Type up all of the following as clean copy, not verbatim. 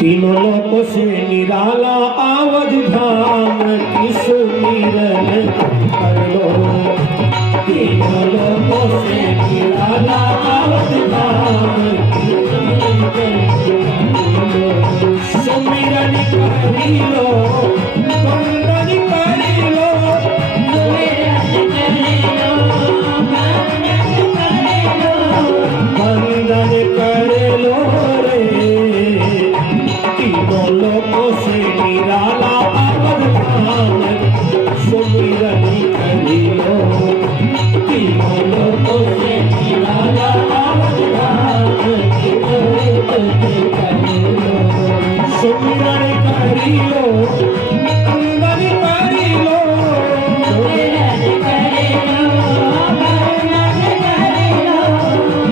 तीनों लोकों से निराला आवध धाम की सुमिरन कर लो। तीनों लोकों से निराला आवध धाम की सुमिरन करी लो, वंदन करी लो, वंदन कर लो रे। तीनों लोकों से निराला आवध धाम सुमिरन करी लो। तीनों लोकों से निराला आवध धाम सुमिरन करी लो, वंदन करी लो,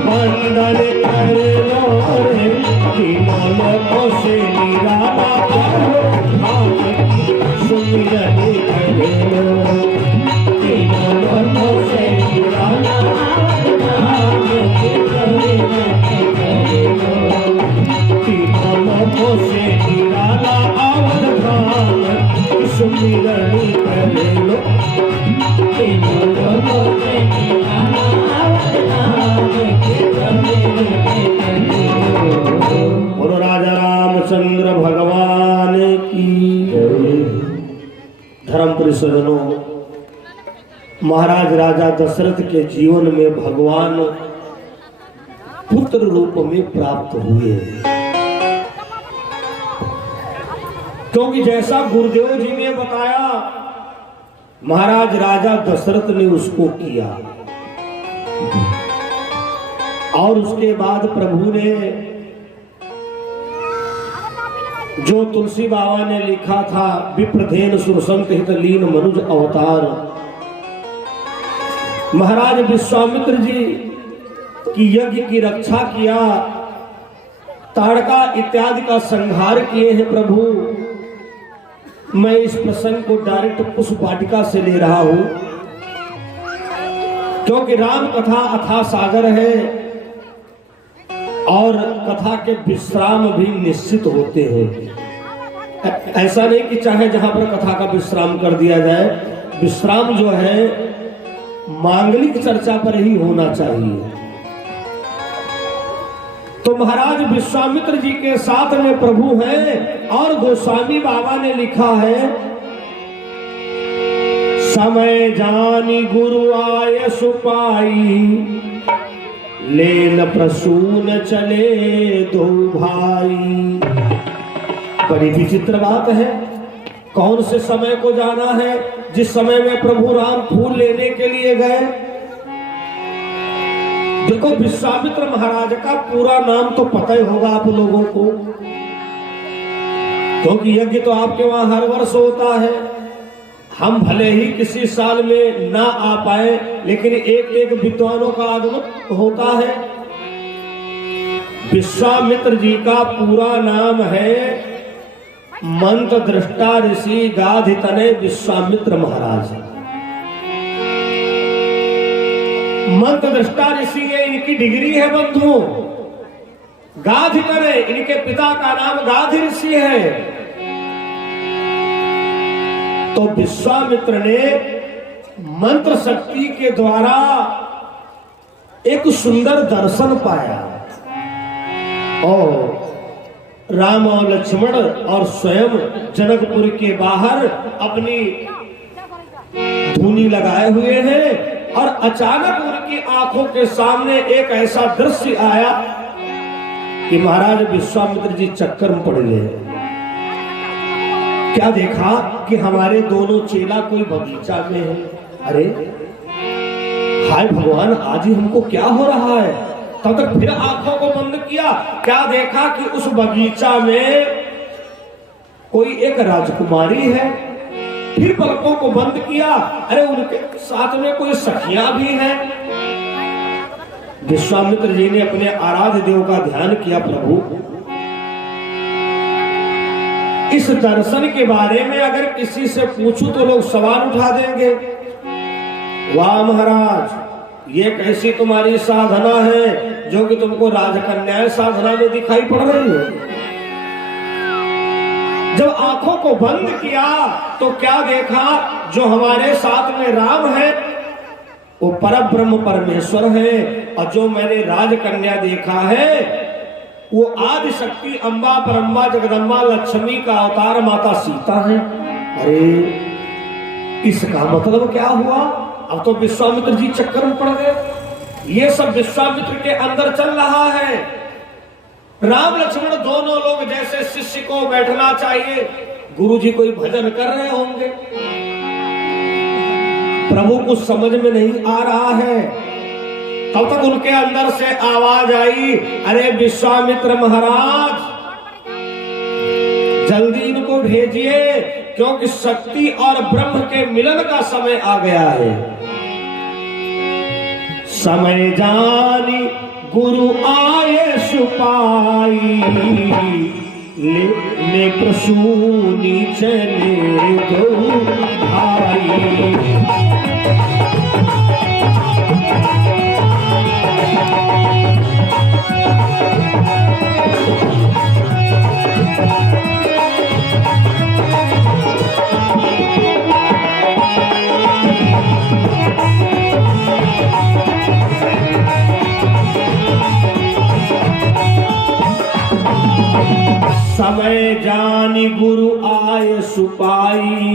वंदन कर लो रे। तीनों लोकों से निराला आवध धाम सुमिरन करी लो। तीनों लोकों से निराला आवध धाम तीनों लोकों से निराला आवध धाम सुमिरन कर लो। तीनों लोकों से निराला आवध धाम बोलो राजा रामचंद्र भगवान की। धर्म परिषदों, महाराज राजा दशरथ के जीवन में भगवान पुत्र रूप में प्राप्त हुए, क्योंकि जैसा गुरुदेव जी ने बताया महाराज राजा दशरथ ने उसको किया। और उसके बाद प्रभु ने जो तुलसी बाबा ने लिखा था विप्रधेन सुरसंत हित लीन मनुज अवतार, महाराज विश्वामित्र जी की यज्ञ की रक्षा किया, ताड़का इत्यादि का संहार किए हैं प्रभु। मैं इस प्रसंग को डायरेक्ट पुष्प वाटिका से ले रहा हूं, क्योंकि राम कथा अथाह सागर है और कथा के विश्राम भी निश्चित होते हैं। ऐसा नहीं कि चाहे जहां पर कथा का विश्राम कर दिया जाए, विश्राम जो है मांगलिक चर्चा पर ही होना चाहिए। तो महाराज विश्वामित्र जी के साथ में प्रभु हैं और गोस्वामी बाबा ने लिखा है, समय जानी गुरु आय सुपाई, लेन प्रसून चले दो भाई। बड़ी विचित्र बात है, कौन से समय को जाना है जिस समय में प्रभु राम फूल लेने के लिए गए। देखो विश्वामित्र महाराज का पूरा नाम तो पता ही होगा आप लोगों को, क्योंकि यज्ञ तो आपके वहां हर वर्ष होता है। हम भले ही किसी साल में ना आ पाए, लेकिन एक एक विद्वानों का आगमन होता है। विश्वामित्र जी का पूरा नाम है मंत्र दृष्टा ऋषि गाधितनय विश्वामित्र महाराज। मंत्र दृष्टा ऋषि ये इनकी डिग्री है बंधुओं। गाधितनय इनके पिता का नाम गाधि ऋषि है। तो विश्वामित्र ने मंत्र शक्ति के द्वारा एक सुंदर दर्शन पाया और राम और लक्ष्मण और स्वयं जनकपुर के बाहर अपनी धूनी लगाए हुए हैं और अचानक उनकी आंखों के सामने एक ऐसा दृश्य आया कि महाराज विश्वामित्र जी चक्कर में पड़ गए। क्या देखा कि हमारे दोनों चेला कोई बगीचा में है। अरे हाय भगवान, आज ही हमको क्या हो रहा है। तब तक फिर आंखों को बंद किया, क्या देखा कि उस बगीचा में कोई एक राजकुमारी है। फिर पलकों को बंद किया, अरे उनके साथ में कोई सखियां भी है। विश्वामित्र जी ने अपने आराध्य देव का ध्यान किया, प्रभु इस दर्शन के बारे में अगर किसी से पूछूं तो लोग सवाल उठा देंगे। वाह महाराज, ये कैसी तुम्हारी साधना है जो कि तुमको राजकन्याएं साधना में दिखाई पड़ रही है। जब आंखों को बंद किया तो क्या देखा, जो हमारे साथ में राम है वो परब्रह्म परमेश्वर है, और जो मैंने राजकन्या देखा है वो आदि शक्ति अम्बा परम्बा जगदम्बा लक्ष्मी का अवतार माता सीता है। अरे इसका मतलब क्या हुआ, अब तो विश्वामित्र जी चक्कर में पड़ गए। ये सब विश्वामित्र के अंदर चल रहा है। राम लक्ष्मण दोनों लोग जैसे शिष्य को बैठना चाहिए, गुरु जी कोई भजन कर रहे होंगे, प्रभु को समझ में नहीं आ रहा है। तब तक उनके अंदर से आवाज आई, अरे विश्वामित्र महाराज जल्दी इनको भेजिए, क्योंकि शक्ति और ब्रह्म के मिलन का समय आ गया है। समय जानी गुरु आए सुपाई, ले प्रसूनी चले दो भाई। समय जानी गुरु आए सुपाई,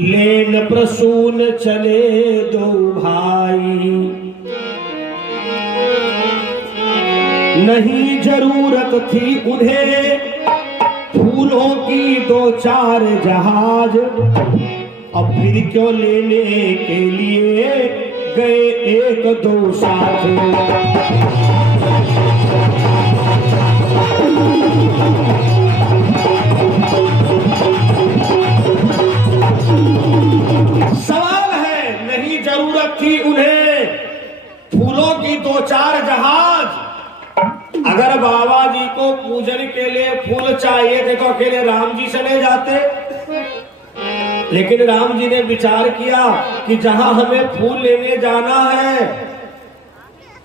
लेन प्रसून चले दो भाई। नहीं जरूरत थी उन्हें फूलों की दो चार जहाज, अब फिर क्यों लेने के लिए गए एक दो साथ। सवाल है, नहीं जरूरत थी उन्हें फूलों की दो चार जहाज। अगर बाबा जी को पूजन के लिए फूल चाहिए थे तो अकेले राम जी चले जाते, लेकिन राम जी ने विचार किया कि जहां हमें फूल लेने जाना है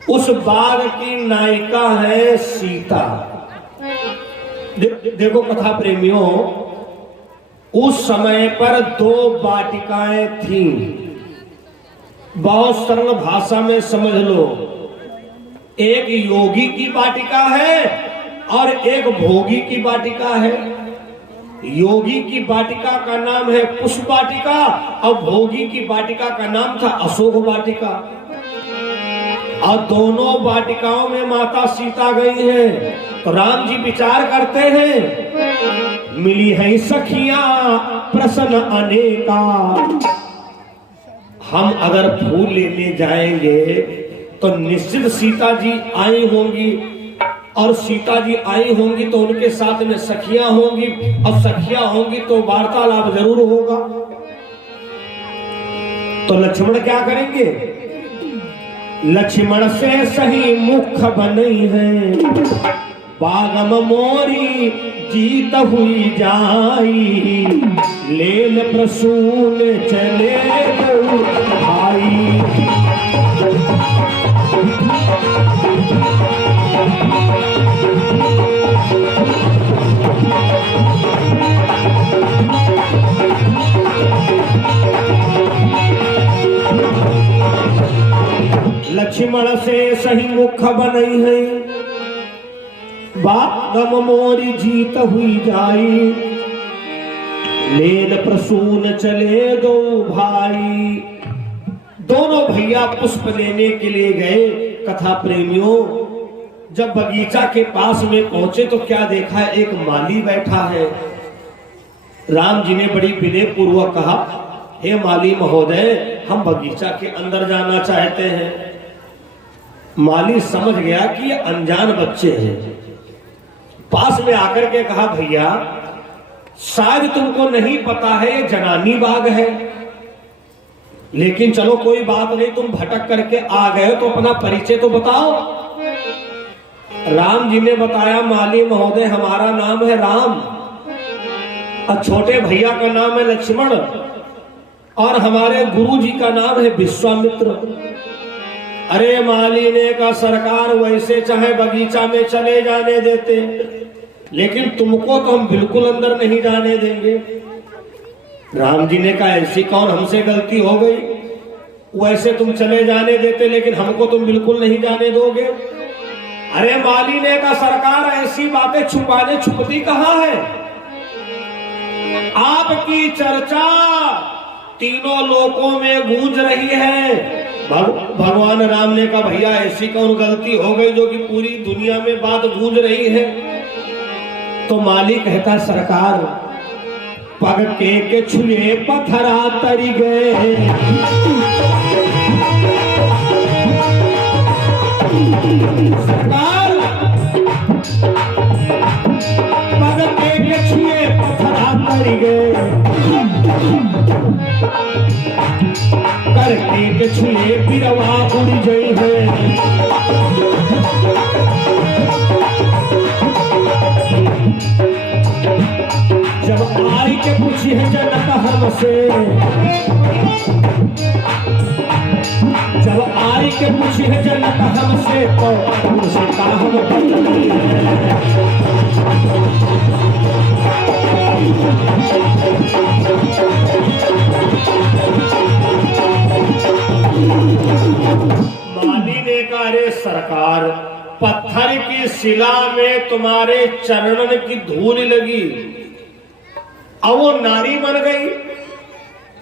उस बाग की नायिका है सीता। देखो कथा प्रेमियों, उस समय पर दो वाटिकाएं थीं। बहुत सरल भाषा में समझ लो, एक योगी की वाटिका है और एक भोगी की वाटिका है। योगी की वाटिका का नाम है पुष्प वाटिका और भोगी की वाटिका का नाम था अशोक वाटिका। और दोनों वाटिकाओं में माता सीता गई हैं। तो राम जी विचार करते हैं, मिली है सखियां प्रसन्न अनेका, हम अगर फूल लेने जाएंगे तो निश्चित सीता जी आई होंगी, और सीता जी आई होंगी तो उनके साथ में सखियां होंगी, और सखियां होंगी तो वार्तालाप जरूर होगा। तो लक्ष्मण क्या करेंगे, लक्ष्मण से सही मुख बनी है, बागम मोरी जीत हुई जाई, लेन प्रसून चले भाई। लक्ष्मण से सही मुख बनई है, बागम मोरी जीत हुई जाई, लेन प्रसून चले दो भाई। दोनों भैया पुष्प लेने के लिए गए। कथा प्रेमियों, जब बगीचा के पास में पहुंचे तो क्या देखा, एक माली बैठा है। राम जी ने बड़ी विनय पूर्वक कहा, हे माली महोदय, हम बगीचा के अंदर जाना चाहते हैं। माली समझ गया कि ये अनजान बच्चे हैं। पास में आकर के कहा, भैया शायद तुमको नहीं पता है ये जनानी बाग है, लेकिन चलो कोई बात नहीं, तुम भटक करके आ गए तो अपना परिचय तो बताओ। राम जी ने बताया, माली महोदय हमारा नाम है राम, और छोटे भैया का नाम है लक्ष्मण, और हमारे गुरु जी का नाम है विश्वामित्र। अरे माली ने कहा सरकार वैसे चाहे बगीचा में चले जाने देते, लेकिन तुमको तो हम बिल्कुल अंदर नहीं जाने देंगे। राम जी ने कहा ऐसी कौन हमसे गलती हो गई, वैसे तुम चले जाने देते लेकिन हमको तुम बिल्कुल नहीं जाने दोगे। अरे माली ने कहा सरकार ऐसी बातें छुपाने छुपती कहाँ है, आपकी चर्चा तीनों लोकों में गूंज रही है। भगवान राम ने कहा भैया ऐसी कौन गलती हो गई जो कि पूरी दुनिया में बात गूंज रही है। तो माली कहता सरकार पग के छुए पत्थरा तरी गए, सरकार पग के छुए पत्थरा तरी गए, करके के छुए बिरवा उड़ गई है। जब आई के पूछी है जनक हमसे, जब आई के पूछी है जनक हमसे तो उनसे कहा हम माली ने कहा रे सरकार पत्थर की शिला में तुम्हारे चरणन की धूल लगी और वो नारी बन गई।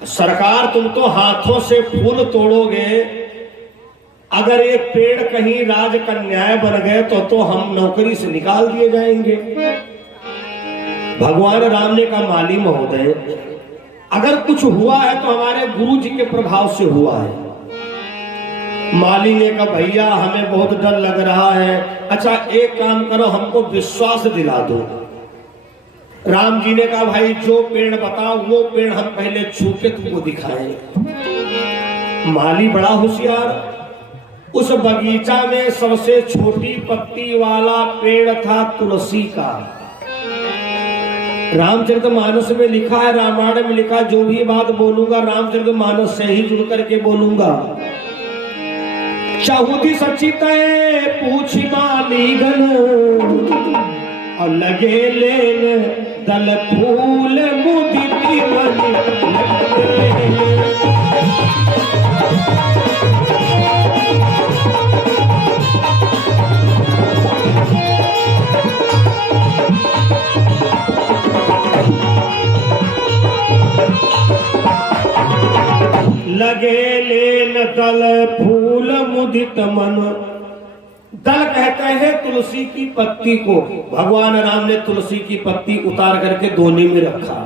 सरकार तुम तो हाथों से फूल तोड़ोगे, अगर ये पेड़ कहीं राजकन्याएं बन गए तो हम नौकरी से निकाल दिए जाएंगे। भगवान राम ने कहा माली महोदय अगर कुछ हुआ है तो हमारे गुरु जी के प्रभाव से हुआ है। माली ने कहा भैया हमें बहुत डर लग रहा है, अच्छा एक काम करो हमको विश्वास दिला दो। राम जी ने कहा भाई जो पेड़ बताओ वो पेड़ हम पहले छू के तुमको दिखाएं। माली बड़ा होशियार, उस बगीचा में सबसे छोटी पत्ती वाला पेड़ था तुलसी का। रामचरितमानस में लिखा है, रामायण में लिखा, जो भी बात बोलूंगा रामचरितमानस से ही जुड़ करके बोलूंगा। चाहूदी सच्ची तय पूछी माली गन और लगे लेन दल फूल मुदिती मन। लगे लेन दल फूल मुदित मन। दल कहते हैं तुलसी की पत्ती को। भगवान राम ने तुलसी की पत्ती उतार करके दोने में रखा।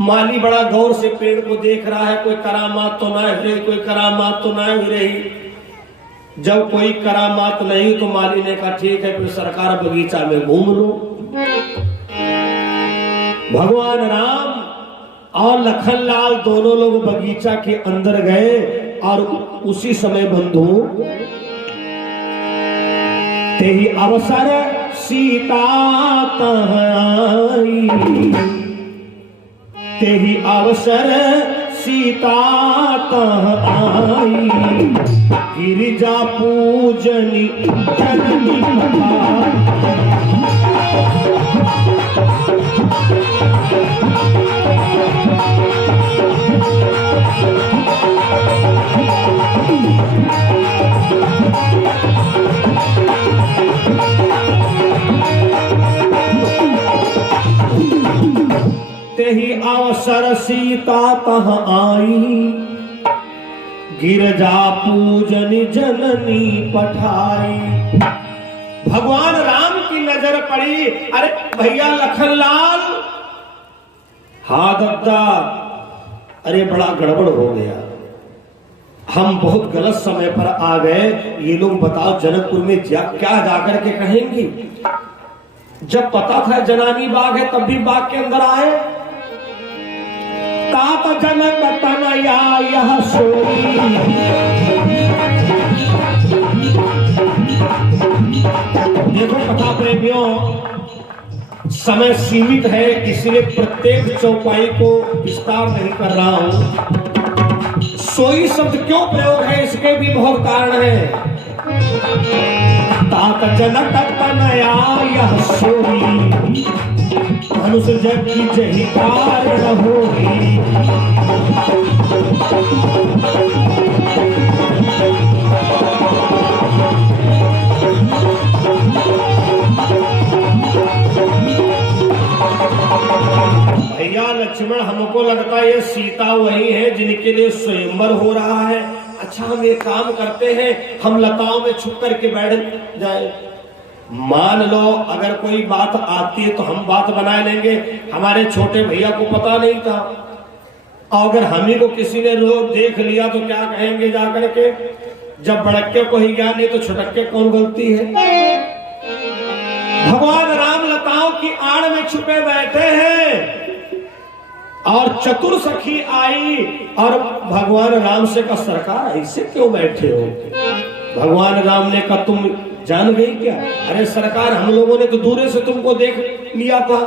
माली बड़ा गौर से पेड़ को देख रहा है, कोई करामात तो ना हो रही, कोई करामात तो ना हो रही। जब कोई करामात नहीं तो माली ने कहा ठीक है फिर सरकार बगीचा में घूम लो। भगवान राम और लखनलाल दोनों लोग बगीचा के अंदर गए और उसी समय बंधु तेही अवसर सीता तहाई, तेही अवसर सीता तहाई, गिरिजा पूजनी जननी तेही अवसर सीता तह आई, गिरजा पूजन जननी पठाई। भगवान राम की नजर पड़ी, अरे भैया लखनलाल, हाँ दद्दा, अरे बड़ा गड़बड़ हो गया, हम बहुत गलत समय पर आ गए। ये लोग बताओ जनकपुर में क्या जाकर के कहेंगी। जब पता था जनानी बाग है तब भी बाग के अंदर आए। तात जनक तनया यह सोई, देखो कथा प्रेमियों समय सीमित है इसलिए प्रत्येक चौपाई को विस्तार नहीं कर रहा हूं। सोई शब्द क्यों प्रयोग है, इसके भी बहुत कारण है। तात जनक तनया यह सोई, धनुष जग की जही कारण होई। भैया लक्ष्मण, हमको लगता है ये सीता वही है जिनके लिए स्वयंवर हो रहा है। अच्छा, हम ये काम करते हैं, हम लताओं में छुप करके बैठ जाए। मान लो अगर कोई बात आती है तो हम बात बना लेंगे। हमारे छोटे भैया को पता नहीं था, और अगर हम ही को किसी ने रोज देख लिया तो क्या कहेंगे जाकर के, जब बड़के को ही ज्ञान नहीं तो छुटक्के कौन गलती है। भगवान राम लताओं की आड़ में छुपे बैठे हैं और चतुर सखी आई और भगवान राम से कहा, सरकार ऐसे क्यों बैठे हो। भगवान राम ने कहा, तुम जान गई क्या। अरे सरकार, हम लोगों ने तो दूर से तुमको देख लिया था।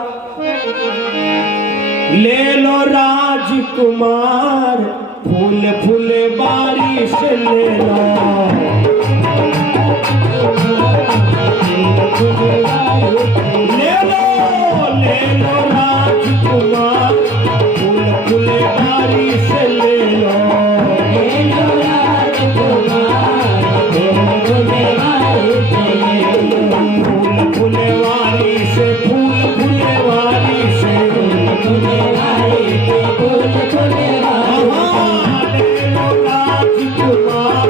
ले लो राजकुमार, फूल फूले बारिश ले लो। ले लो राजकुमार, फूल फूले बारिश ले लो। ले लो राजकुमार, फूल फूले बारिश, फूल फूले बारिश, फूल फूले बारिश, फूल फूले बारिश। ले लो राजकुमार,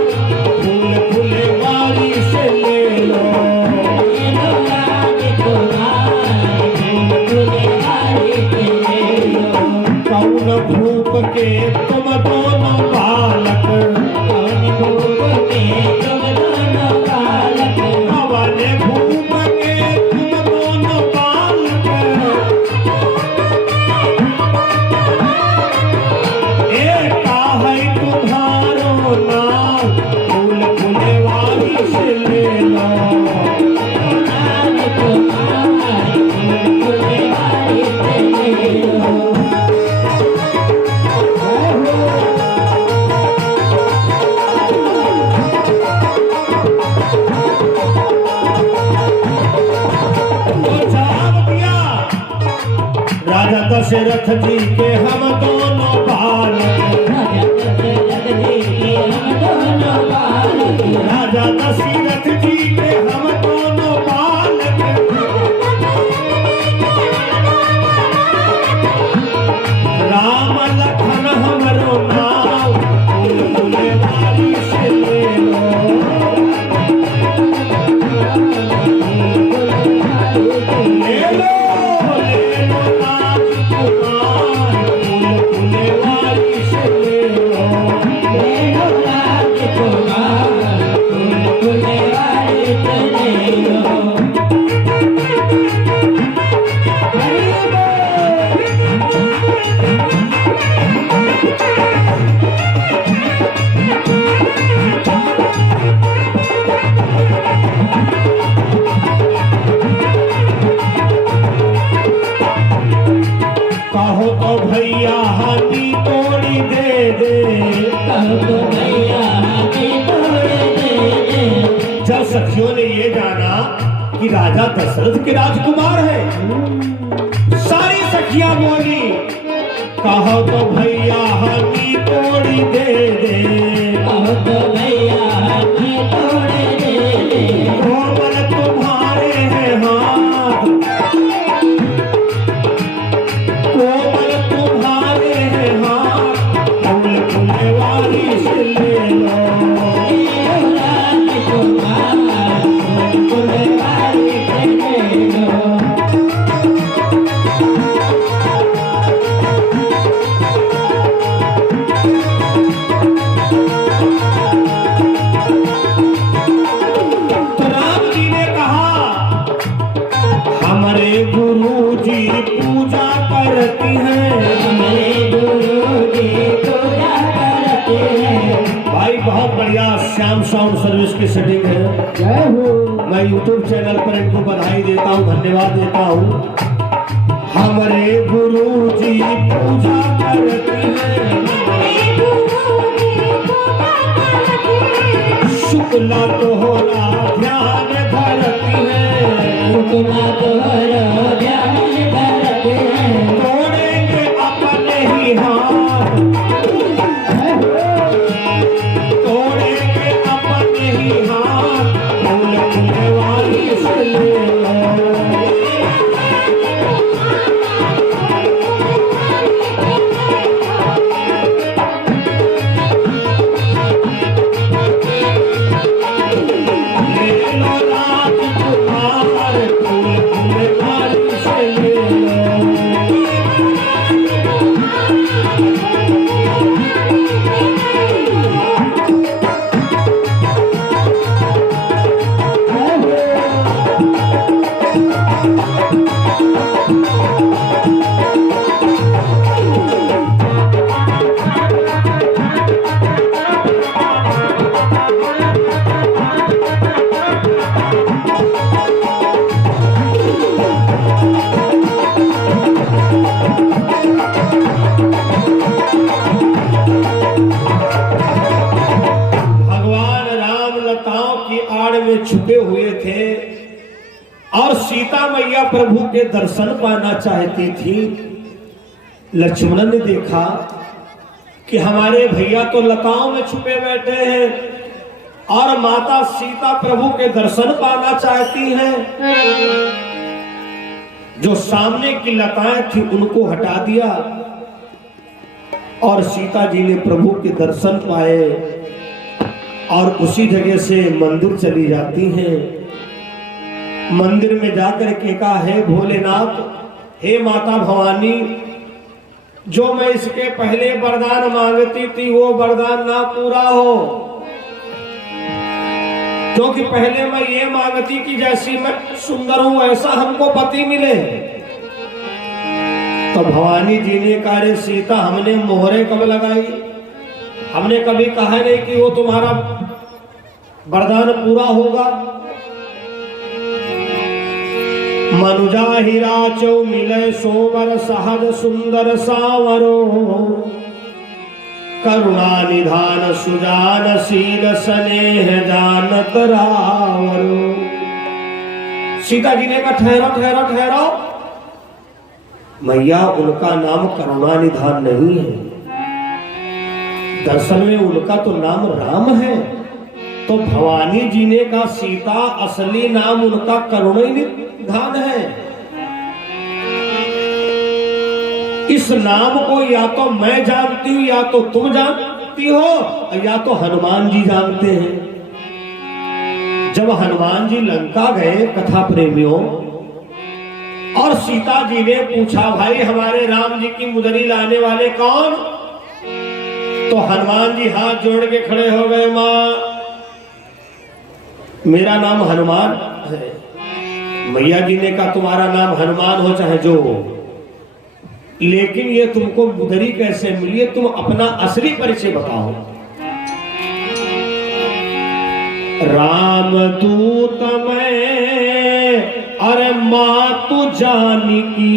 फूल फूले बारिश ले लो। कौन भूप के तुम दोनों बालक, कौन भूप के तुम दोनों बालक, कौन भूप के तुम दोनों बालक। एक है तुम्हारो नाम, फूल फूले बारिश ले लो। राजा दशरथ जी के हम दोनों बालक, राजा दशरथ जी के हम दोनों बालक। राम लखन हमरो नाम, फूल फूले बारिश ले लो। ले लो कहो तो भैया हाथी तोड़ी दे दे, कहो तो भैया हाथी तोड़ी दे दे। जब सखियों ने ये जाना कि राजा दशरथ के राजकुमार है, सारी सखियां बोली, कहो तो भैया हाथी तोड़ी दे दे, कहो तो भैया हाथी तोड़ी दे दे। कोमल तुम्हारे हैं हाथ, कोमल तुम्हारे हैं हाथ, फूल फूले बारिश ले लो। राजकुमार, फूल फूले बारिश ले लो। तो राम जी ने कहा, हमारे गुरु जी पूजा करती हैं, हमारे गुरु जी पूजा करते हैं। भाई बहुत बढ़िया श्याम साउंड सर्विस की सेटिंग है, जय हो। मैं यूट्यूब चैनल पर इनको बधाई देता हूँ, धन्यवाद देता हूँ। हमारे गुरु जी पूजा करती हैं, हमारे गुरु जी शुक्ला तोहरा ध्यान धरती है, शुक्ला तोहरा ध्यान धरती है, तोड़ेंगे अपने ही हाथ, तोड़ेंगे अपने ही हाथ, फूल फुलवारी से ले लो। छुपे हुए थे और सीता मैया प्रभु के दर्शन पाना चाहती थी। लक्ष्मण ने देखा कि हमारे भैया तो लताओं में छुपे बैठे हैं और माता सीता प्रभु के दर्शन पाना चाहती हैं। जो सामने की लताएं थी उनको हटा दिया और सीता जी ने प्रभु के दर्शन पाए और उसी जगह से मंदिर चली जाती हैं। मंदिर में जाकर के कहा, हे भोलेनाथ, हे माता भवानी, जो मैं इसके पहले वरदान मांगती थी वो वरदान ना पूरा हो, क्योंकि पहले मैं ये मांगती कि जैसी मैं सुंदर हूं ऐसा हमको पति मिले। तो भवानी जी ने कहा, रे सीता, हमने मोहरे कब लगाई? हमने कभी कहा नहीं कि वो तुम्हारा वरदान पूरा होगा। मनुजा हीरा चौ मिले सोवर सहज सुंदर सावरो, करुणा निधान सुजान शील स्नेह जानत रावरो। सीता जी ने कहा, ठहरो ठहरो ठहरो, मैया उनका नाम करुणा निधान नहीं है, दरअसल में उनका तो नाम राम है। तो भवानी जी ने कहा, सीता, असली नाम उनका करुणा निधान है। इस नाम को या तो मैं जानती हूं, या तो तुम जानती हो, या तो हनुमान जी जानते हैं। जब हनुमान जी लंका गए, कथा प्रेमियों, और सीता जी ने पूछा, भाई हमारे राम जी की मुदरी लाने वाले कौन? तो हनुमान जी हाथ जोड़ के खड़े हो गए, मां मेरा नाम हनुमान है। मैया जी ने कहा, तुम्हारा नाम हनुमान हो चाहे जो हो, लेकिन ये तुमको मुदरी कैसे मिली है? तुम अपना असली परिचय बताओ। राम दूत मैं, अरे मां तू जानकी।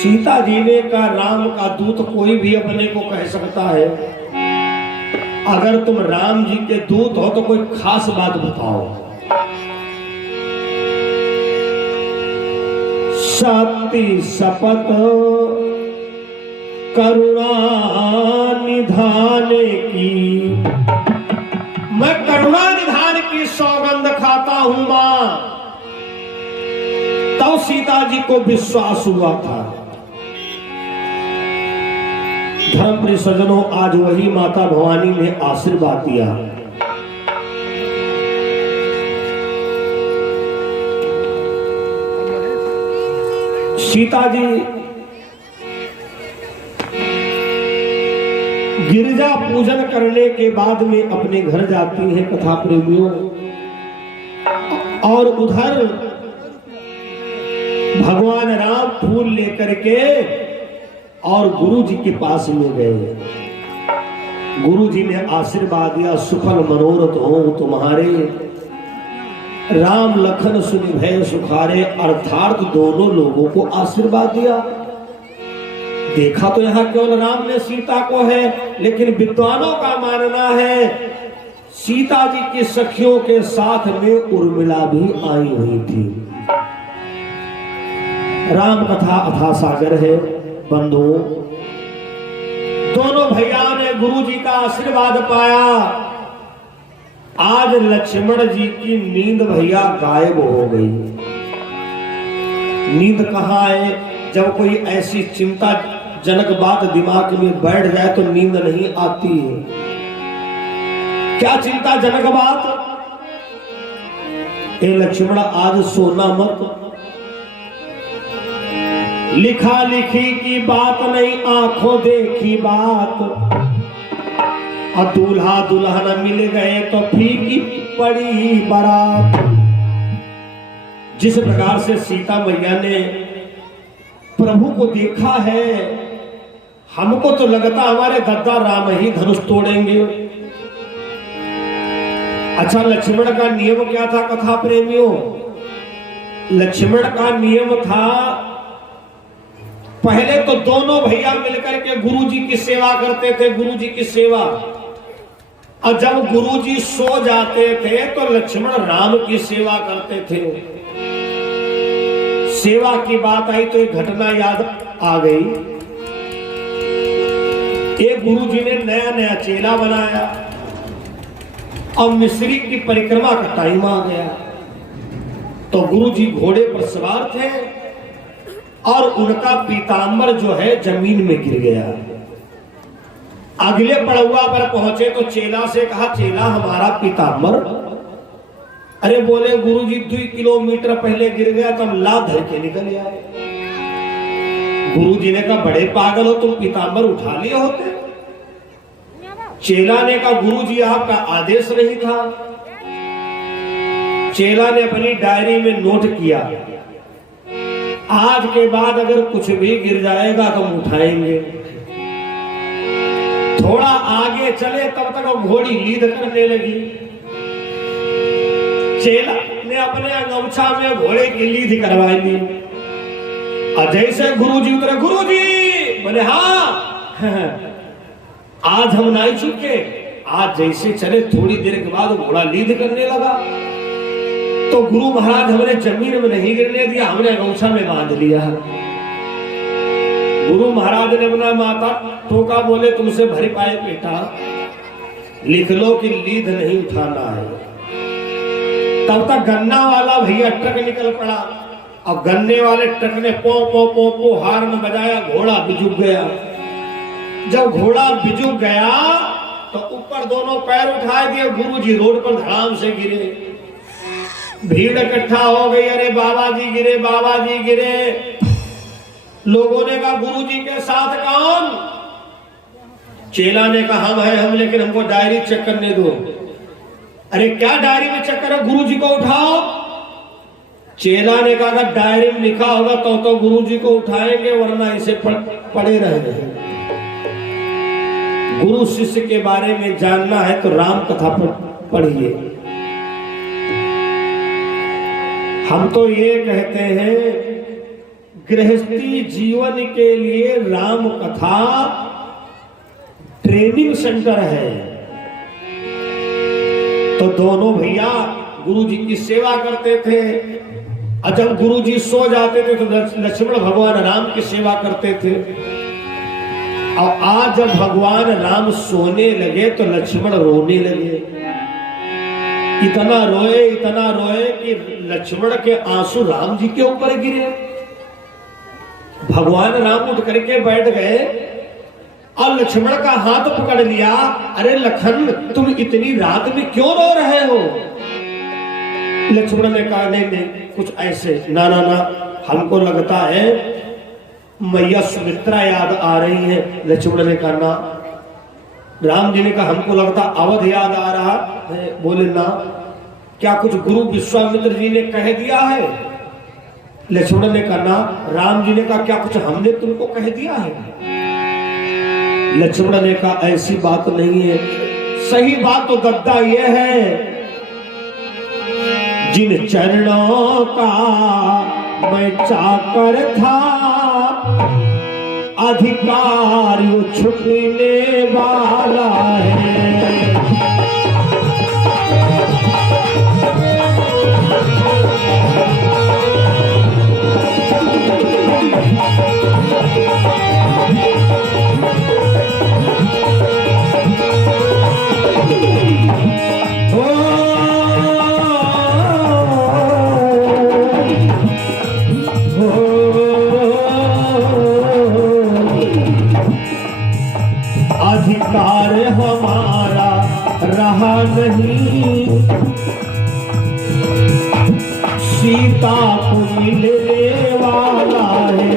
सीता जी ने कहा, राम का दूत कोई भी अपने को कह सकता है, अगर तुम राम जी के दूत हो तो कोई खास बात बताओ। सती शपथ करुणा निधान की, मैं करुणा निधान की सौगंध खाता हूं मां। तब सीता जी को विश्वास हुआ था। धर्मप्रिय सज्जनों, आज वही माता भवानी ने आशीर्वाद दिया। सीता जी गिरजा पूजन करने के बाद में अपने घर जाती हैं, कथा प्रेमियों, और उधर भगवान राम फूल लेकर के और गुरु जी के पास में गए। गुरु जी ने आशीर्वाद दिया, सुफल मनोरथ हो तुम्हारे, राम लखन सुनि भय सुखारे, अर्थात दोनों लोगों को आशीर्वाद दिया। देखा तो यहाँ केवल राम ने सीता को है, लेकिन विद्वानों का मानना है सीता जी की सखियों के साथ में उर्मिला भी आई हुई थी। राम कथा अथा सागर है बंधुओं। दोनों भैया ने गुरु जी का आशीर्वाद पाया। आज लक्ष्मण जी की नींद भैया गायब हो गई। नींद कहाँ है? जब कोई ऐसी चिंता जनक बात दिमाग में बैठ जाए तो नींद नहीं आती है। क्या चिंता जनक बात? ए लक्ष्मण आज सोना मत। लिखा लिखी की बात नहीं, आंखों देखी बात। और दूल्हा दुल्हन मिल गए तो फीकी पड़ी बारात। जिस प्रकार से सीता मैया ने प्रभु को देखा है, हमको तो लगता हमारे दद्दा राम ही धनुष तोड़ेंगे। अच्छा, लक्ष्मण का नियम क्या था कथा प्रेमियों? लक्ष्मण का नियम था पहले तो दोनों भैया मिलकर के गुरु जी की सेवा करते थे, गुरु जी की सेवा। और जब गुरु जी सो जाते थे तो लक्ष्मण राम की सेवा करते थे। सेवा की बात आई तो एक घटना याद आ गई। एक गुरु जी ने नया नया चेला बनाया और मिस्री की परिक्रमा का टाइम आ गया। तो गुरु जी घोड़े पर सवार थे और उनका पीतांबर जो है जमीन में गिर गया। अगले पड़ुआ पर पहुंचे तो चेला से कहा, चेला हमारा पीतांबर। अरे बोले गुरु जी 2 किलोमीटर पहले गिर गया, तब ला धर के निकल आए। गुरु जी ने कहा, बड़े पागल हो तुम, पीतांबर उठा लिए होते। चेला ने कहा, गुरु जी आपका आदेश नहीं था। चेला ने अपनी डायरी में नोट किया, आज के बाद अगर कुछ भी गिर जाएगा तो हम उठाएंगे। थोड़ा आगे चले तब तक वो घोड़ी लीद करने लगी। चेला ने अपने अंगोछा में घोड़े की लीद करवा ली। और जैसे गुरुजी उतरे, गुरुजी बोले हाँ आज हम नहीं चुके। आज जैसे चले थोड़ी देर के बाद घोड़ा लीद करने लगा। तो गुरु महाराज हमने जमीन में नहीं गिरने दिया, हमने अंगोछा में बांध लिया। गुरु महाराज ने अपना माता टोका, बोले तुमसे भरी पाए बेटा, लिख लो कि लीद नहीं उठाना है। तब तक गन्ना वाला भैया ट्रक निकल पड़ा और गन्ने वाले ट्रक ने पो पो पो पो हार्न बजाया, घोड़ा बिजुक गया। जब घोड़ा बिजुक गया तो ऊपर दोनों पैर उठा दिए, गुरुजी रोड पर धड़ाम से गिरे। भीड़ इकट्ठा हो गई, अरे बाबा जी गिरे, बाबा जी गिरे। लोगों ने कहा, गुरुजी के साथ कौन? चेला ने कहा, हम है हम, लेकिन हमको डायरी चेक करने दो। अरे क्या डायरी में चेक करो, गुरुजी को उठाओ। चेला ने कहा, अगर डायरी में लिखा होगा तो गुरुजी को उठाएंगे, वरना इसे पड़े रहेंगे। गुरु शिष्य के बारे में जानना है तो राम कथा पढ़िए। हम तो ये कहते हैं गृहस्थी जीवन के लिए राम कथा ट्रेनिंग सेंटर है। तो दोनों भैया गुरु जी की सेवा करते थे, और जब गुरु जी सो जाते थे तो लक्ष्मण भगवान राम की सेवा करते थे। और आज जब भगवान राम सोने लगे तो लक्ष्मण रोने लगे। इतना रोए कि लक्ष्मण के आंसू राम जी के ऊपर गिरे। भगवान राम उठ करके बैठ गए और लक्ष्मण का हाथ पकड़ लिया। अरे लखन, तुम इतनी रात में क्यों रो रहे हो? लक्ष्मण ने कहा, नहीं कुछ ऐसे, ना हमको लगता है मैया सुमित्रा याद आ रही है। लक्ष्मण ने कहा, ना। राम जी ने कहा, हमको लगता अवध याद आ रहा है। बोले, ना। क्या कुछ गुरु विश्वामित्र जी ने कह दिया है? लक्ष्मण ने कहा, ना। राम जी ने कहा, क्या कुछ हमने तुमको कह दिया है? लक्ष्मण ने कहा, ऐसी बात नहीं है। सही बात तो दद्दा ये है, जिन चरणों का मैं चाकर था, अधिकार वो छुटने वाला है। अधिकार हमारा रहा नहीं, सीता को मिलने वाला है।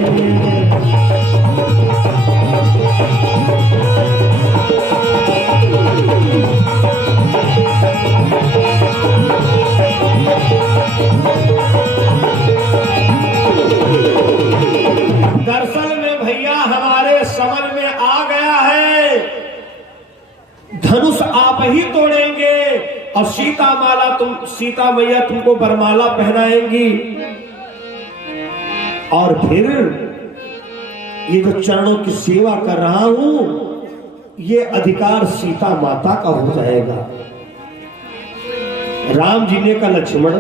दरअसल में भैया हमारे समझ में आ गया है, धनुष आप ही तोड़ेंगे और सीता मैया तुमको वरमाला पहनाएंगी। और फिर ये जो चरणों की सेवा कर रहा हूं, ये अधिकार सीता माता का हो जाएगा। राम जी ने कहा लक्ष्मण,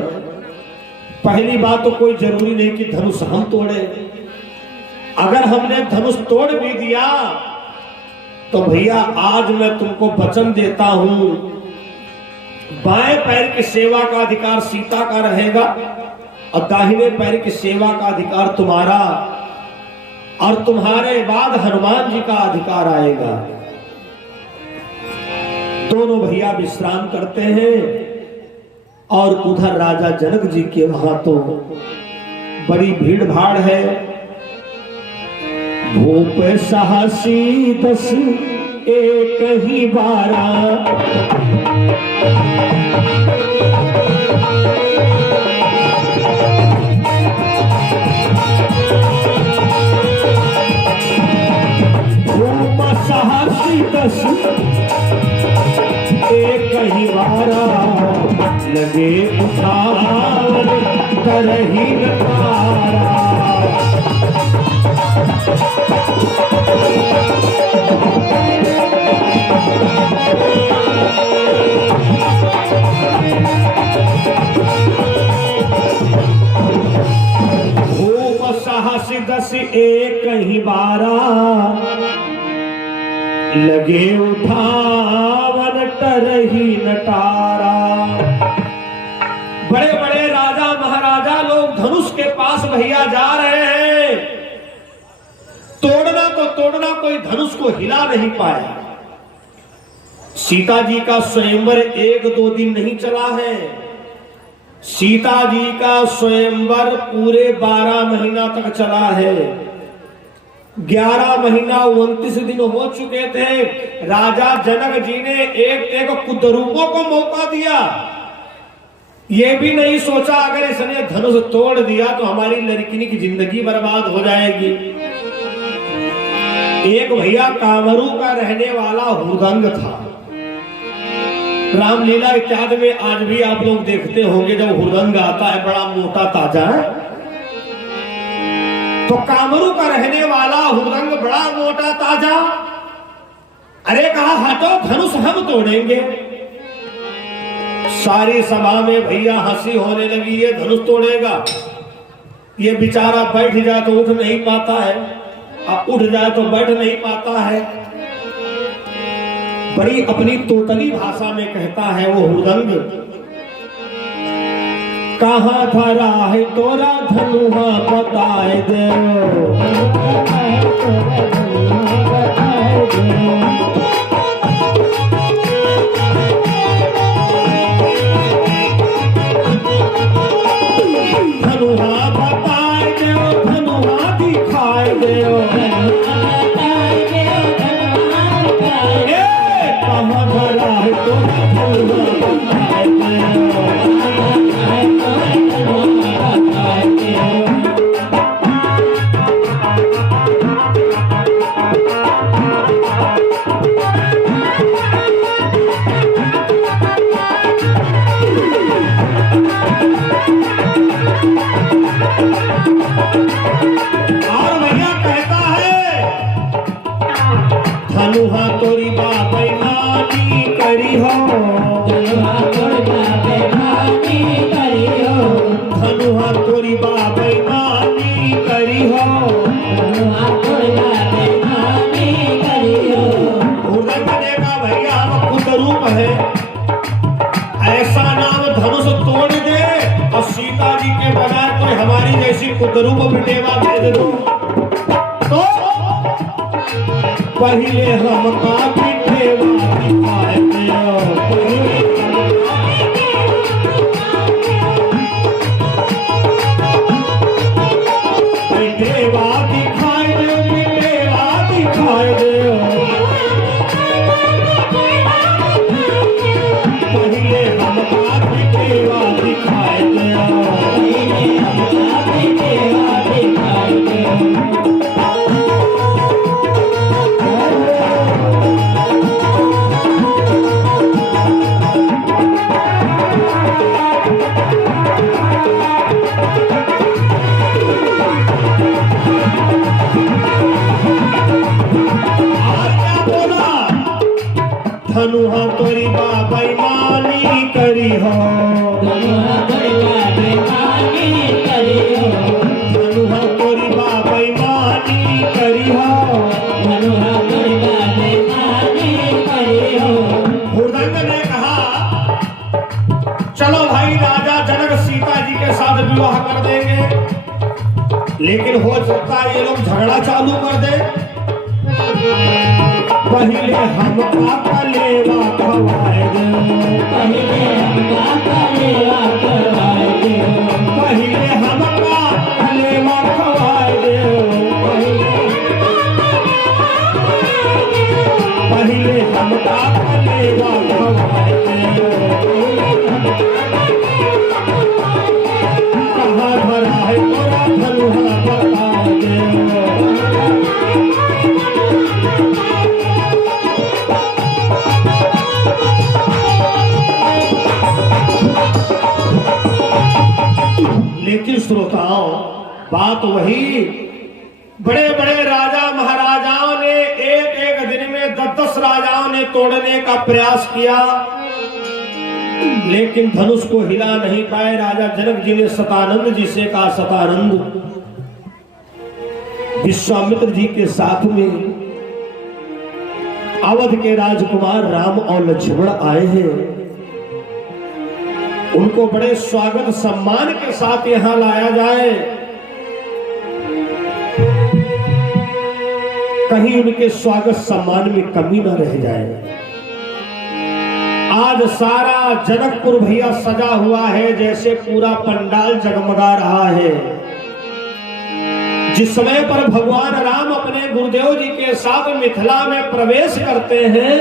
पहली बात तो कोई जरूरी नहीं कि धनुष हम तोड़े। अगर हमने धनुष तोड़ भी दिया तो भैया आज मैं तुमको वचन देता हूं, बाएं पैर की सेवा का अधिकार सीता का रहेगा और दाहिने पैर की सेवा का अधिकार तुम्हारा, और तुम्हारे बाद हनुमान जी का अधिकार आएगा। दोनों भैया विश्राम करते हैं और उधर राजा जनक जी के वहां तो बड़ी भीड़ भाड़ है। भूप साहसी 10 एक ही 12, भूप साहसी 10 एक ही 12, लगे उठावन करही नकारा। भूप साहसी 10 एक ही 12, लगे उठावन टरही नटारा। बड़े बड़े राजा महाराजा लोग धनुष के पास भैया जा रहे हैं, तोड़ना तो तोड़ना, कोई धनुष को हिला नहीं पाया। सीता जी का स्वयंवर 1-2 दिन नहीं चला है, सीता जी का स्वयंवर पूरे 12 महीना तक चला है। 11 महीना 29 दिन हो चुके थे। राजा जनक जी ने एक कुदरूपों को मौका दिया, ये भी नहीं सोचा अगर इसने धनुष तोड़ दिया तो हमारी लड़किनी की जिंदगी बर्बाद हो जाएगी। एक भैया कामरू का रहने वाला हुरदंग था। रामलीला इत्यादि में आज भी आप लोग देखते होंगे, जब हुरदंग आता है बड़ा मोटा ताजा है, तो कामरू का रहने वाला हुरदंग बड़ा मोटा ताजा। अरे कहा हटो, धनुष हम तोड़ेंगे। सारी सभा में भैया हंसी होने लगी, ये धनुष तोड़ेगा, ये बेचारा बैठ जाए तो उठ नहीं पाता है, अब उठ जाए तो बैठ नहीं पाता है। बड़ी अपनी तोतली भाषा में कहता है वो हुरदंग, कहाँ धरा है तोरा धनुहा बताए दे। धनुहा बताए दे, धनुहा दिखाए दे, कहाँ धरा है तोरा धनुहा बताए दे। धनुष तोड़ दे और सीता जी के बनाए कोई हमारी जैसी कुदरूप बिटेवा भेज दो तो पहले हमका बिटेवा दिखाए दो, बिटेवा दिखाए दो, बिटेवा दिखाए दो, पहले हमका बिटेवा दिखाए दो, पहले हमका बिटेवा दिखाए दो। धनुहा तोरी बाबाई मानी करी हो, धनुहा तोरी बाबाई मानी करी हो, धनुहा तोरी बाबाई मानी करी हो, धनुहा तोरी बाबाई मानी करी हो। हुड़दंग ने कहा चलो भाई राजा जनक सीता जी के साथ विवाह कर देंगे, लेकिन हो सकता है ये लोग झगड़ा चालू कर दे। पहले हमका कलेवा खवाए दे, पहले हमका कलेवा खवाए दे, पहले हमका कलेवा खवाए दे, पहले हमका कलेवा खवाए दे। कहाँ भरा है तोरा धनुहा बताए दे, लेकिन श्रोताओं बात वही, बड़े बड़े राजा महाराजाओं ने एक एक दिन में 10-10 राजाओं ने तोड़ने का प्रयास किया, लेकिन धनुष को हिला नहीं पाए। राजा जनक जी ने सतानंद जी से कहा सतानंद विश्वामित्र जी के साथ में अवध के राजकुमार राम और लक्ष्मण आए हैं, उनको बड़े स्वागत सम्मान के साथ यहां लाया जाए, कहीं उनके स्वागत सम्मान में कमी न रह जाए। आज सारा जनकपुर भैया सजा हुआ है जैसे पूरा पंडाल जगमगा रहा है। जिस समय पर भगवान राम अपने गुरुदेव जी के साथ मिथिला में प्रवेश करते हैं,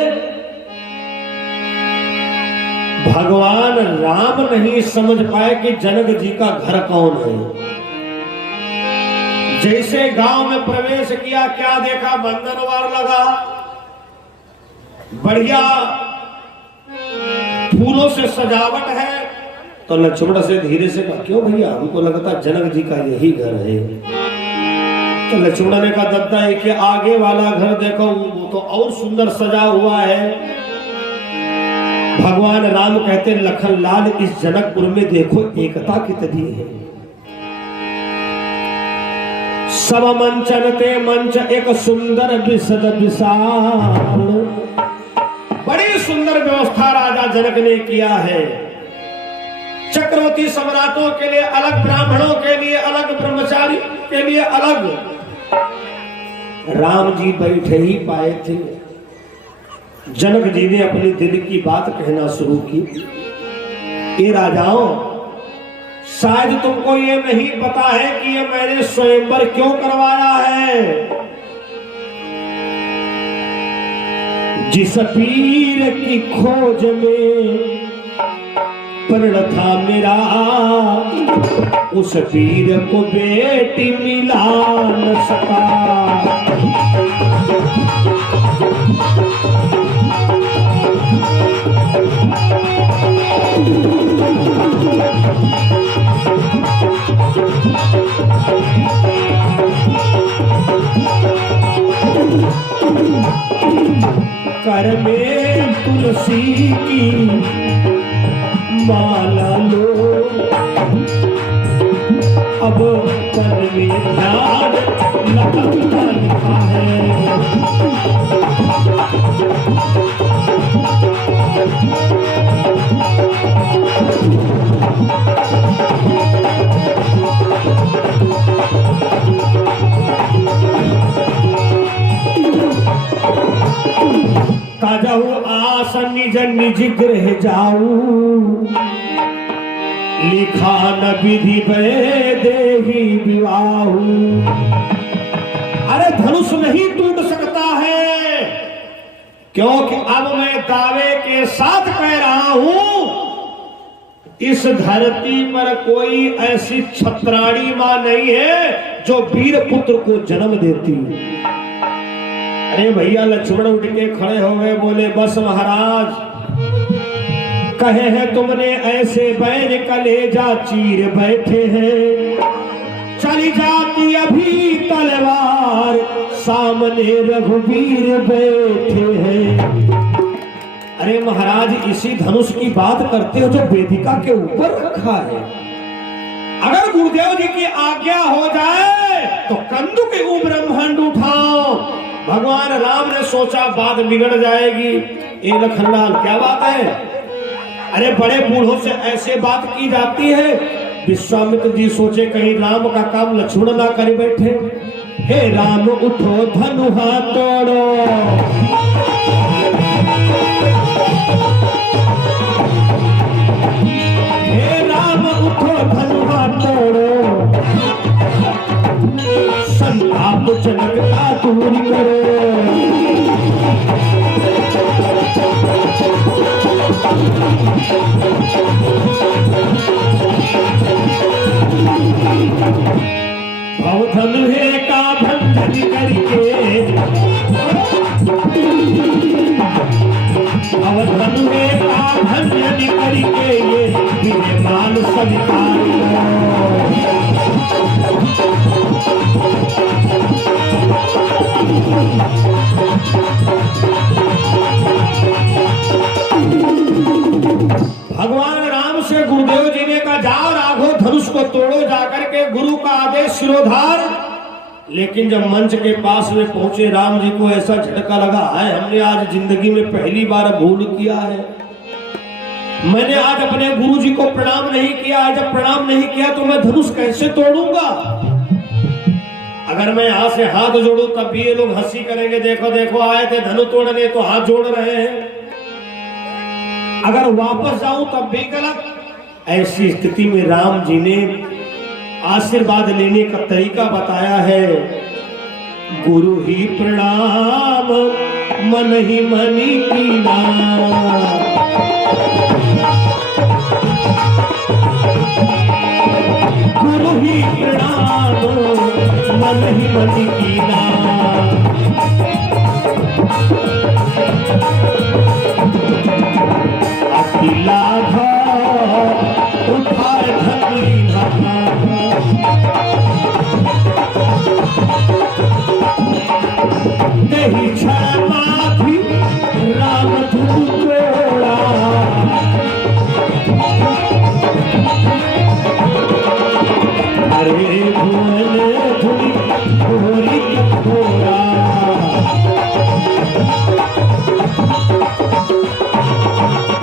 भगवान राम नहीं समझ पाए कि जनक जी का घर कौन है। जैसे गांव में प्रवेश किया, क्या देखा, बंधनवार लगा, बढ़िया फूलों से सजावट है। तो लक्ष्मण से धीरे से कहा क्यों भैया, हमको लगता जनक जी का यही घर है। तो लक्ष्मण ने कहा दद्दा है कि आगे वाला घर देखो, वो तो और सुंदर सजा हुआ है। भगवान राम कहते लखन लाल इस जनकपुर में देखो एकता कितनी है। सब मंचन ते मंच एक सुंदर विशद विशाल, बड़ी सुंदर व्यवस्था राजा जनक ने किया है। चक्रवर्ती सम्राटों के लिए अलग, ब्राह्मणों के लिए अलग, ब्रह्मचारी के लिए अलग। राम जी बैठे ही पाए थे, जनक जी ने अपने दिल की बात कहना शुरू की। ये राजाओं, शायद तुमको ये नहीं पता है कि ये मैंने स्वयंवर क्यों करवाया है। जिस पीर की खोज में प्रण था मेरा, उस पीर को बेटी मिला न सका। कर में तुलसी की माला लो, अब तन में ध्यान लगता लिखा है। निज गृह जाऊं, लिखा न विधि देही विवाहू। अरे धनुष नहीं टूट सकता है, क्योंकि अब मैं दावे के साथ कह रहा हूं, इस धरती पर कोई ऐसी छत्राणी मां नहीं है जो वीर पुत्र को जन्म देती है। अरे भैया लक्ष्मण उठ के खड़े हो गए, बोले बस महाराज, कहे हैं तुमने ऐसे बैर कलेजा चीर बैठे हैं, चली जाती अभी तलवार, सामने रघुवीर बैठे हैं। अरे महाराज, इसी धनुष की बात करते हो जो वेदिका के ऊपर रखा है। अगर गुरुदेव जी की आज्ञा हो जाए तो कंदु के ब्रह्मांड उठाओ। भगवान राम ने सोचा बात बिगड़ जाएगी। ए लखनलाल, क्या बात है? अरे बड़े बूढ़ों से ऐसे बात की जाती है। विश्वामित्र जी सोचे कहीं राम का काम लक्ष्मण ना कर बैठे। हे राम उठो धनु हाथ तोड़ो, हे राम उठो धनु हाथ तोड़ो, संताप जनक का दूर करो। भवधनु है का भंजन करके, भवधनु है का भंजन करके, ये मान स्वीकार भगवान राम से गुरुदेव जी ने कहा, जाओ राघो धनुष को तोड़ो, जाकर के गुरु का आदेश शिरोधार। लेकिन जब मंच के पास में पहुंचे राम जी को ऐसा झटका लगा है, हमने आज जिंदगी में पहली बार भूल किया है। मैंने आज अपने गुरु जी को प्रणाम नहीं किया। जब प्रणाम नहीं किया तो मैं धनुष कैसे तोड़ूंगा? अगर मैं यहाँ से हाथ जोड़ू तब भी ये लोग हंसी करेंगे, देखो देखो आए थे धनु तोड़ने तो हाथ जोड़ रहे हैं। अगर वापस जाऊं तब भी गलत। ऐसी स्थिति में राम जी ने आशीर्वाद लेने का तरीका बताया है। गुरु ही प्रणाम मन ही मनी कीना, गुरु ही प्रणाम मन ही मनी कीना, लाघा उठाए धनीना, नहीं क्षमा भी राम धूला, अरे भुवन धुली भोरी भोरा।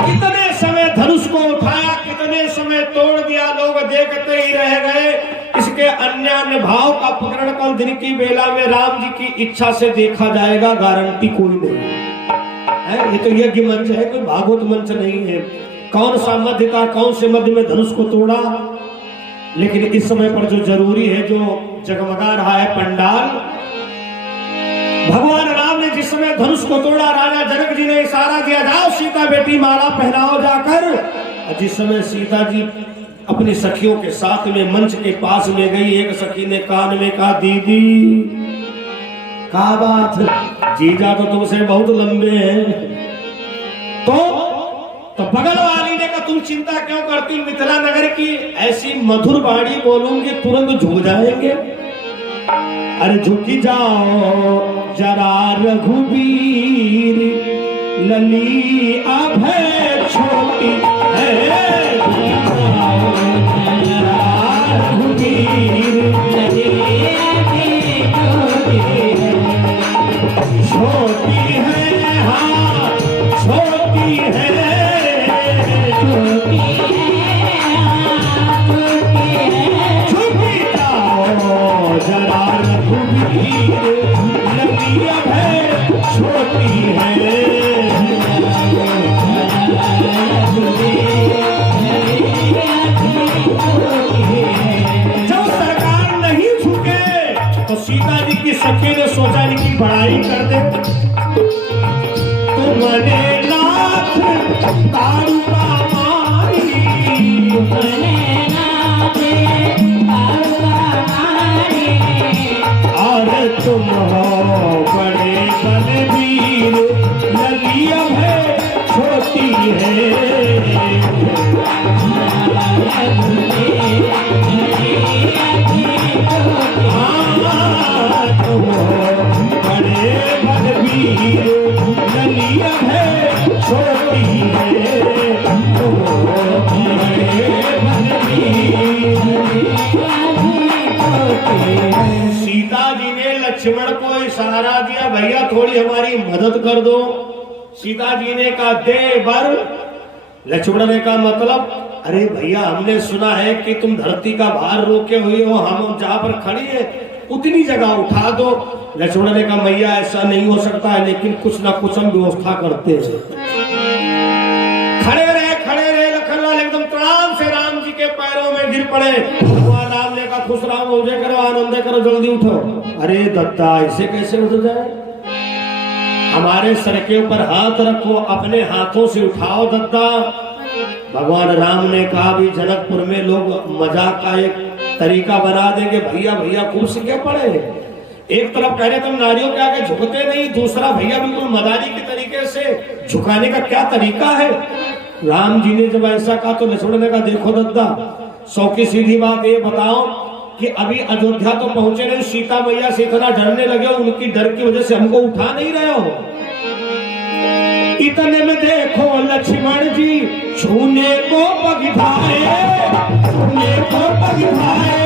कितने समय धनुष को उठाया, कितने समय तोड़ दिया, लोग देखते ही रह गए। इसके अन्य भाव का प्रकरण कल दिन की बेला में राम जी की इच्छा से देखा जाएगा, गारंटी कोई नहीं है। ये तो यज्ञ मंच है, कोई भागवत मंच नहीं है। कौन सा मध्य था, कौन से मध्य में धनुष को तोड़ा। लेकिन इस समय पर जो जरूरी है, जो जगमगा रहा है पंडाल, भगवान राम ने जिस समय धनुष को तोड़ा, राजा जनक जी ने इशारा दिया, जाओ सीता बेटी माला पहनाओ जाकर। और जिस समय सीता जी अपनी सखियों के साथ में मंच के पास में गई, एक सखी ने कान में कहा, दीदी क्या बात, जीजा तो तुमसे बहुत लंबे हैं। तो बगल वाली ने कहा, तुम चिंता क्यों करती, मिथिला नगर की ऐसी मधुर वाणी बोलूंगी तुरंत झुक जाएंगे। अरे झुकी जाओ जरा रघुवीर, लली अभय छोटी है, रघुवीर छोटी है, हाँ छोटी है, झुकी जाओ जरा रघुवीर, लली अभय छोटी है। तुम हो बड़े बलवीर, ललिया है छोटी है। तुम हो बड़े बलवीर, ललिया है छोटी है। तुम हो बड़े बलवीर। सीता जी ने लक्ष्मण को इशारा दिया, भैया थोड़ी हमारी मदद कर दो। सीता जी ने कहा दे बर। लक्ष्मण ने कहा मतलब? अरे भैया हमने सुना है कि तुम धरती का भार रोके हुए हो, हम जहां पर खड़ी है उतनी जगह उठा दो। लक्ष्मण ने कहा मैया ऐसा नहीं हो सकता है, लेकिन कुछ ना कुछ हम व्यवस्था करते हैं। खड़े रहे लखनलाल एकदम त्राम से राम जी के पैरों में गिर पड़े। भगवान राम ने कहा खुश रहो, मौजे करो, आनंद करो, जल्दी उठो। अरे दत्ता ऐसे कैसे उठ जाए? हमारे सर के ऊपर हाथ रखो, अपने हाथों से उठाओ दत्ता। भगवान राम ने कहा भी जनकपुर में लोग मजाक का एक तरीका बना देंगे, भैया भैया खूब सीखे पड़े। एक तरफ कह रहे तुम नारियों के आगे झुकते नहीं, दूसरा भैया बिल्कुल मदारी के तरीके से झुकाने का क्या तरीका है? राम जी ने जब ऐसा कहा तो लक्ष्मण ने कहा देखो दत्ता, सौ की सीधी बात ये बताओ कि अभी अयोध्या तो पहुंचे नहीं, सीता मैया से इतना डरने लगे हो, उनकी डर की वजह से हमको उठा नहीं रहे हो। इतने में देखो लक्ष्मण जी छूने को पगधाए, छूने को पगधाए।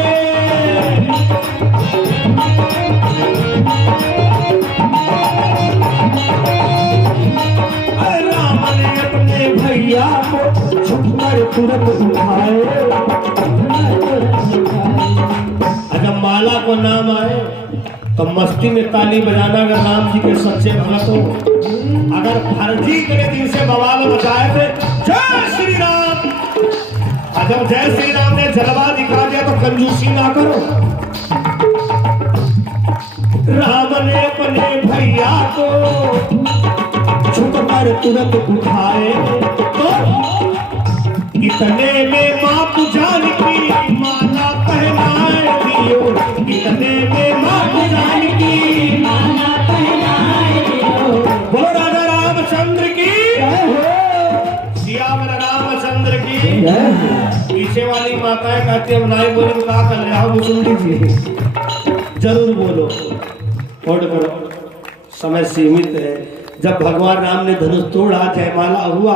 राम ने अपने भैया को छुपकर तुरंत उठाए। जब माला को नाम आए तो मस्ती में ताली बजाना अगर राम जी के सच्चे भक्त हो। अगर फर्जी इतने दिन से बवाल मचाए थे जय श्री राम, और जब जय श्री राम ने जलवा दिखा दिया तो कंजूसी ना करो। राम ने अपने भैया को छुप कर तुरंत उठाए तो इतने में माँ जान की माला पहनाए दियो। इतने में माँ जान की माला पहनाए दियो। बोलो राजा रामचंद्र की, सियावर रामचंद्र की। पीछे वाली माताएं कहती हम नाई बोले तो कहा कर ले आओ सुन लीजिए। जरूर बोलो, होल्ड करो, समय सीमित है। जब भगवान राम ने धनुष तोड़ा, जयमाला हुआ,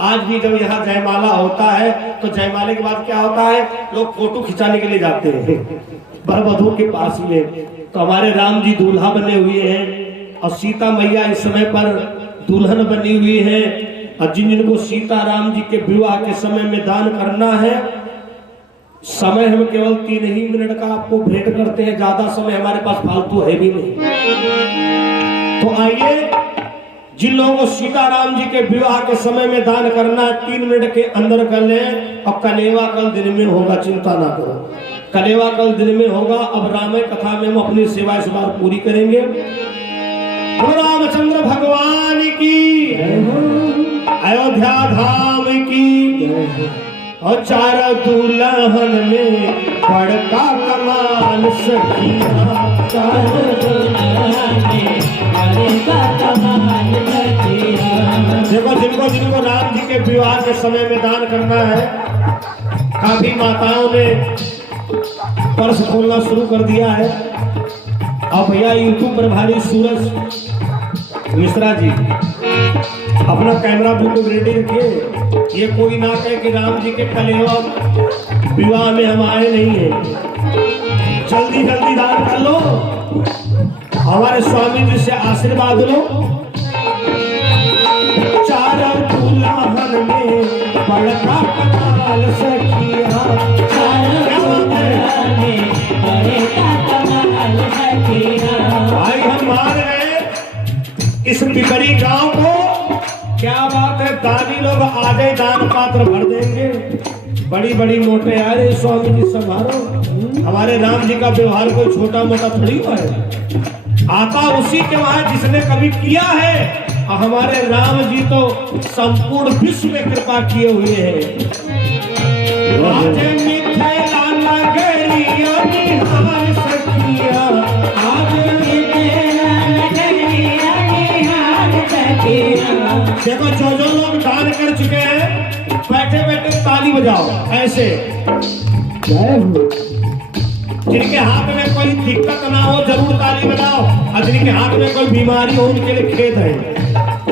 आज भी जब यहाँ जयमाला होता है तो जयमाले के बाद क्या होता है, लोग फोटो खिंचाने के लिए जाते हैं वर वधू के पास में। तो हमारे राम जी दूल्हा बने हुए हैं और सीता मैया इस समय पर दुल्हन बनी हुई है। और जिनको सीता राम जी के विवाह के समय में दान करना है, समय हम केवल 3 ही मिनट का आपको भेंट करते हैं, ज्यादा समय हमारे पास फालतू है भी नहीं। तो आइए, जिन लोगों को सीताराम जी के विवाह के समय में दान करना है 3 मिनट के अंदर कर लें। और कलेवा कल दिन में होगा, चिंता ना करो, कलेवा कल दिन में होगा। अब रामायण कथा में हम अपनी सेवा इस बार पूरी करेंगे। रामचंद्र भगवान की, अयोध्या धाम की। और 4 दुल्हन में बड़का कमाल सखिया, 4 दुल्हन में बड़का कमाल सखिया। देखो जिनको राम जी के विवाह के समय में दान करना है, काफी माताओं ने पर्स खोलना शुरू कर दिया है। और भैया यूट्यूब प्रभारी सूरज मिश्रा जी अपना कैमरा बिल्कुल रेडी रखिए। ये कोई ना कहे कि राम जी के कलेवा विवाह में हम आए नहीं हैं। जल्दी जल्दी दान कर लो, हमारे स्वामी जी से आशीर्वाद लो। 4 दुल्हन में बड़का कमाल सखिया, 4 दुल्हन में बड़का कमाल सखिया। भाई हम मान गए इस पिपरी गांव को, क्या बात है, दानी लोग आधे दान पात्र भर देंगे। बड़ी बड़ी मोटे आ रहे स्वामी जी संभालो। हमारे राम जी का व्यवहार कोई छोटा मोटा थोड़ी हुआ है, आता उसी के वहां जिसने कभी किया है। और हमारे राम जी तो संपूर्ण विश्व में कृपा किए हुए हैं। आज मिथिला नगरिया निहार सखिया, आज देखो जो लोग दान कर चुके हैं बैठे बैठे ताली बजाओ ऐसे। जिनके हाथ में कोई दिक्कत ना हो जरूर ताली बजाओ, और जिनके हाथ में कोई बीमारी हो उनके लिए खेद है।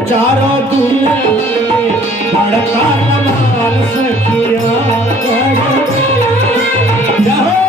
चारों दुनिया में बड़का कमाल सखिया जाओ।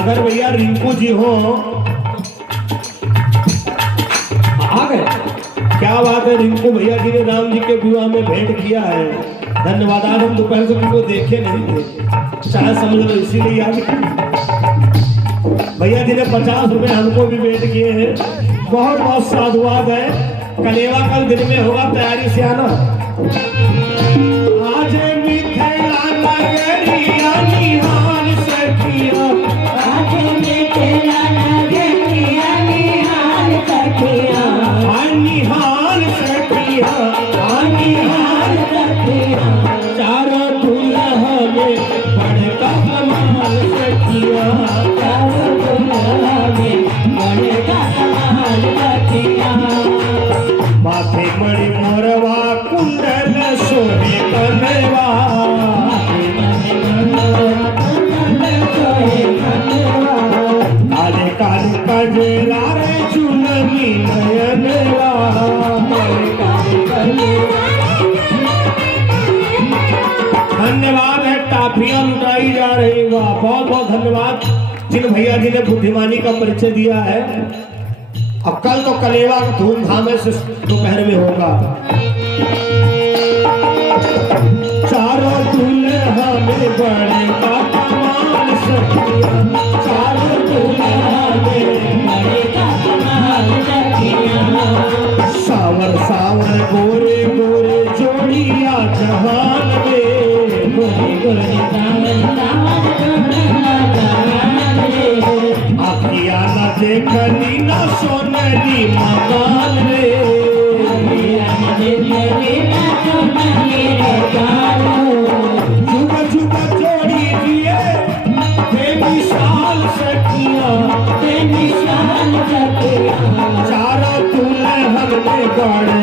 अगर भैया रिंकू जी हो आ गए, क्या बात है। रिंकू भैया जी ने राम जी के विवाह में भेंट किया है। धन्यवाद। आज हम दोपहर से उनको देखे नहीं थे, शायद समझ लो इसीलिए याद। भैया जी ने 50 रुपए हमको भी भेंट किए हैं। बहुत बहुत साधुवाद है। कलेवा कल दिन में होगा, तैयारी से आना। आज मिथिला नगरिया निहाल सखिया, आज मिथिला नगरिया निहाल सखिया, निहाल सखिया, निहाल सखिया। चारों दुल्हा में बड़का कमाल सखिया, चारों दुल्हा में बड़का कमाल सखिया। माथे मणि मोरवा कुंडल सोने कनवा, काले काले कजरा रे चुनरी नयनवा। धन्यवाद है। टाफियां लुटाई जा रही। वाह, बहुत बहुत धन्यवाद जिन भैया जी ने बुद्धिमानी का परिचय दिया है। अब कल तो कलेवा धूमधाम से दोपहर में होगा। चारों दुल्हा में बड़े का कमाल सखिया, चारों दुल्हा में बड़े का कमाल सखिया। सावर सावर गोरे गोरे जोड़िया जहान में, गोरे गोरे सावन सावन जोड़िया जहान में। आखिया न देखली न सोनली मकान रे, आखिया न देखली न सोनली मकान। झुका झुका जोड़ी दिए बेमिसाल सखिया, बेमिसाल सखिया। चारों दुल्हन में बड़े